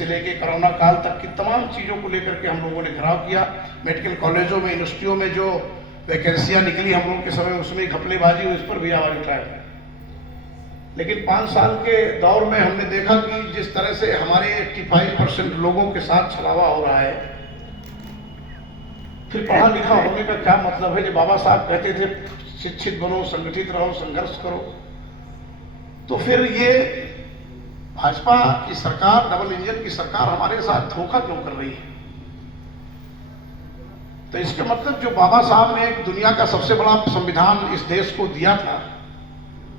से लेके कोरोना काल तक की तमाम चीज़ों को लेकर के हम लोगों ने घेराव किया। मेडिकल कॉलेजों में, यूनिवर्सिटियों में जो वैकेंसियाँ निकली हम लोगों के समय, उसमें घपलेबाजी हुई, उस पर भी आवाज उठाया। लेकिन 5 साल के दौर में हमने देखा कि जिस तरह से हमारे 85% लोगों के साथ छलावा हो रहा है, फिर पढ़ा लिखा होने का क्या मतलब है। जब बाबा साहब कहते थे शिक्षित बनो, संगठित रहो, संघर्ष करो, तो फिर ये भाजपा की सरकार, डबल इंजन की सरकार हमारे साथ धोखा क्यों कर रही है। तो इसका मतलब जो बाबा साहब ने दुनिया का सबसे बड़ा संविधान इस देश को दिया था,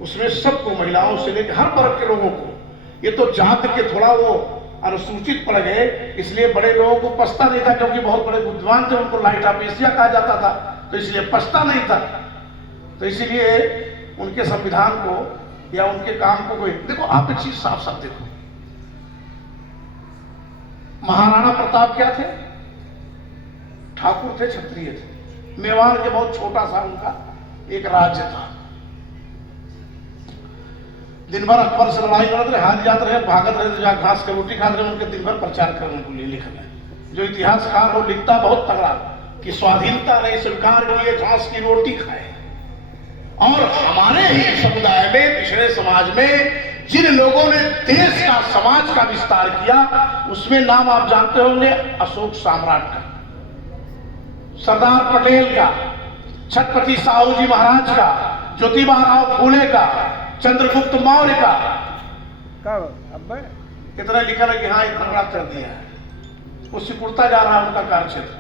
उसमें सबको, महिलाओं से लेकर हर वर्ग के लोगों को, ये तो जात के थोड़ा वो अनुसूचित पड़ गए, इसलिए बड़े लोगों को पछता नहीं था, क्योंकि बहुत बड़े विद्वान थे, उनको लाइट ऑफ एशिया कहा जाता था, तो इसलिए पछता नहीं था। तो इसीलिए उनके संविधान को या उनके काम को कोई, देखो आप एक चीज साफ साफ देखो, महाराणा प्रताप क्या थे? ठाकुर थे, क्षत्रिय थे। मेवाड़ के बहुत छोटा सा उनका एक राज्य था। दिन भर अकबर से लड़ाई लड़ते रहे, हार जाते रहे, भागत रहे, तो जहाँ घास की रोटी खाते रहे, उनके दिन भर प्रचार करने को लिए लिख रहे। जो इतिहासकार हो लिखता बहुत तगड़ा कि स्वाधीनता नहीं स्वीकार किए, घास की रोटी खाए। और हमारे ही समुदाय में, पिछड़े समाज में जिन लोगों ने देश का, समाज का विस्तार किया, उसमें नाम आप जानते होंगे अशोक सम्राट का, सरदार पटेल का, छत्रपति साहू जी महाराज का, ज्योतिबा राव फूले का, चंद्रगुप्त मौर्य का। कितना लिखा है कि हाँ इतना बड़ा कर दिया है, वो सिकुड़ता जा रहा है उनका कार्यक्षेत्र।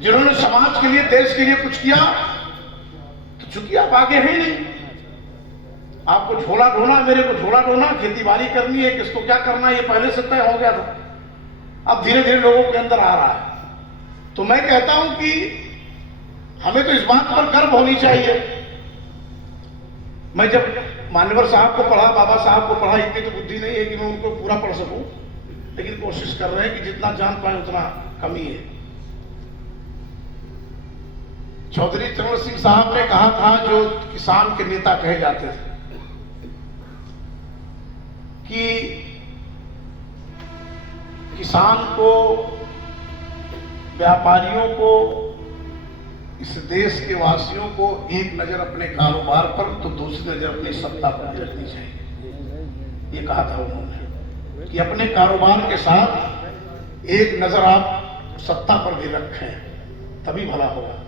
जिन्होंने समाज के लिए, देश के लिए कुछ किया, तो चूंकि आप आगे हैं नहीं, आपको झोला ढोना, मेरे को झोला ढोना, खेती बाड़ी करनी है, किसको क्या करना है, ये पहले से तय हो गया था। अब धीरे धीरे लोगों के अंदर आ रहा है। तो मैं कहता हूं कि हमें तो इस बात पर गर्व होनी चाहिए। मैं जब मान्यवर साहब को पढ़ा, बाबा साहब को पढ़ा, इतनी तो बुद्धि नहीं है कि मैं उनको पूरा पढ़ सकूं, लेकिन कोशिश कर रहे हैं कि जितना जान पाए उतना कमी है। चौधरी चरण सिंह साहब ने कहा था, जो किसान के नेता कहे जाते थे, कि किसान को, व्यापारियों को, इस देश के वासियों को एक नजर अपने कारोबार पर तो दूसरी नजर अपनी सत्ता पर भी रखनी चाहिए। ये कहा था उन्होंने कि अपने कारोबार के साथ एक नजर आप सत्ता पर भी रखें, तभी भला होगा।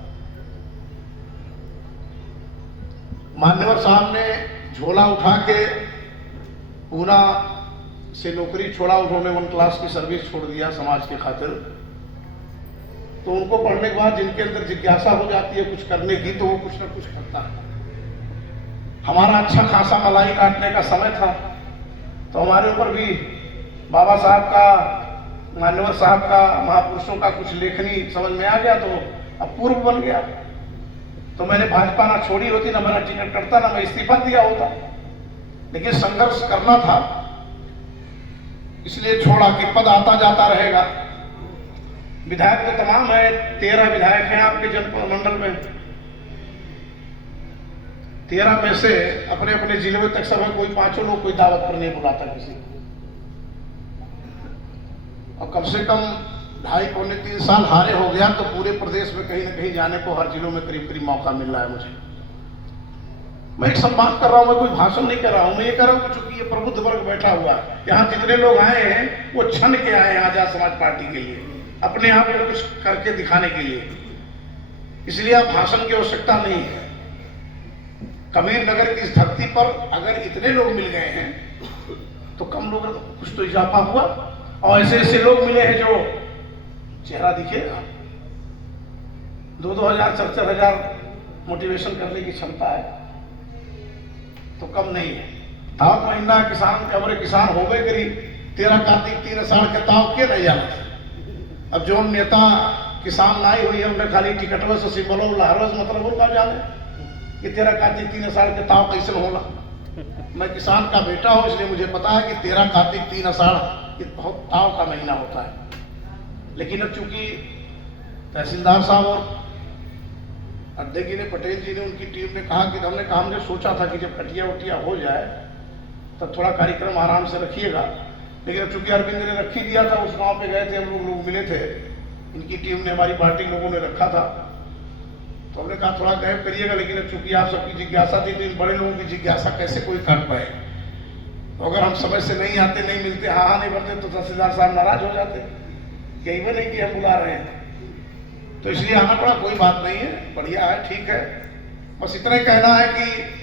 मान्यवर साहब ने झोला उठा के पूना से नौकरी छोड़ा, उन्होंने 1 क्लास की सर्विस छोड़ दिया समाज के खातिर। तो उनको पढ़ने के बाद जिनके अंदर जिज्ञासा हो जाती है कुछ करने की, तो वो कुछ ना कुछ करता है। हमारा अच्छा खासा मलाई काटने का समय था, तो हमारे ऊपर भी बाबा साहब का, मान्यवर साहब का, महापुरुषों का कुछ लेखनी समझ में आ गया, तो अब पूर्व बन गया। तो मैंने भाजपा ना छोड़ी होती, ना मेरा टिकट कटता, ना मैं इस्तीफा दिया होता, लेकिन संघर्ष करना था, इसलिए छोड़ा कि पद आता जाता रहेगा। विधायक तो तमाम है, 13 विधायक हैं आपके जनपद मंडल में। 13 में से अपने अपने जिले में तक सब है, कोई 5 लोग कोई दावत पर नहीं बुलाता किसी को। और कम से कम 2.5 पौने 3 साल हारे हो गया, तो पूरे प्रदेश में कहीं ना कहीं जाने को हर जिलों में करीब करीब मौका मिल रहा है मुझे। मैं एक संवाद कर रहा हूं, मैं कोई भाषण नहीं कर रहा हूं। मैं ये कह रहा हूं कि चूंकि ये प्रबुद्ध वर्ग बैठा हुआ है, यहाँ जितने लोग आए हैं वो छन के आए हैं आजाद समाज पार्टी के लिए, अपने आप को कुछ करके दिखाने के लिए। इसलिए आप भाषण की आवश्यकता नहीं है। कबीर नगर की इस धरती पर अगर इतने लोग मिल गए हैं, तो कम लोग, कुछ तो इजाफा हुआ। और ऐसे ऐसे लोग मिले हैं जो चेहरा दिखेगा, 2-2 हजार 4-4 हजार मोटिवेशन करने की क्षमता है, तो कम नहीं है। ताव महीना किसान कमरे किसान हो गए करीब 13 कार्तिक 3 आषाढ़ के ताव के नहीं जाना। अब जो नेता किसान लाई हुई है, उन्हें खाली टिकटवा से सिंबल लहरवा से मतलब उनका जाने कि 13 कार्तिक 3 आषाढ़ के ताव कैसे होला। मैं किसान का बेटा हूं, इसलिए मुझे पता है कि 13 कार्तिक 3 आषाढ़ ये बहुत ताव का महीना होता है। लेकिन अब चूंकि तहसीलदार साहब और अड्डे ने, पटेल जी ने, उनकी टीम ने कहा कि हमने सोचा था कि जब कटिया वटिया हो जाए तब थोड़ा कार्यक्रम आराम से रखिएगा, लेकिन अब चूंकि अरविंद ने रख ही दिया था, उस गांव पे गए थे हम लोग मिले थे, इनकी टीम ने, हमारी पार्टी लोगों ने रखा था, तो हमने कहा थोड़ा गायब करिएगा, लेकिन अब चूंकि आप सबकी जिज्ञासा थी तो इन बड़े लोगों की जिज्ञासा कैसे कोई काट पाए। तो अगर हम समय से नहीं आते, नहीं मिलते, हाँ नहीं भरते, तो तहसीलदार साहब नाराज हो जाते, कहीं वो नहीं कि हम बुला रहे हैं। तो इसलिए आना पड़ा, कोई बात नहीं है, बढ़िया है, ठीक है। बस इतना ही कहना है कि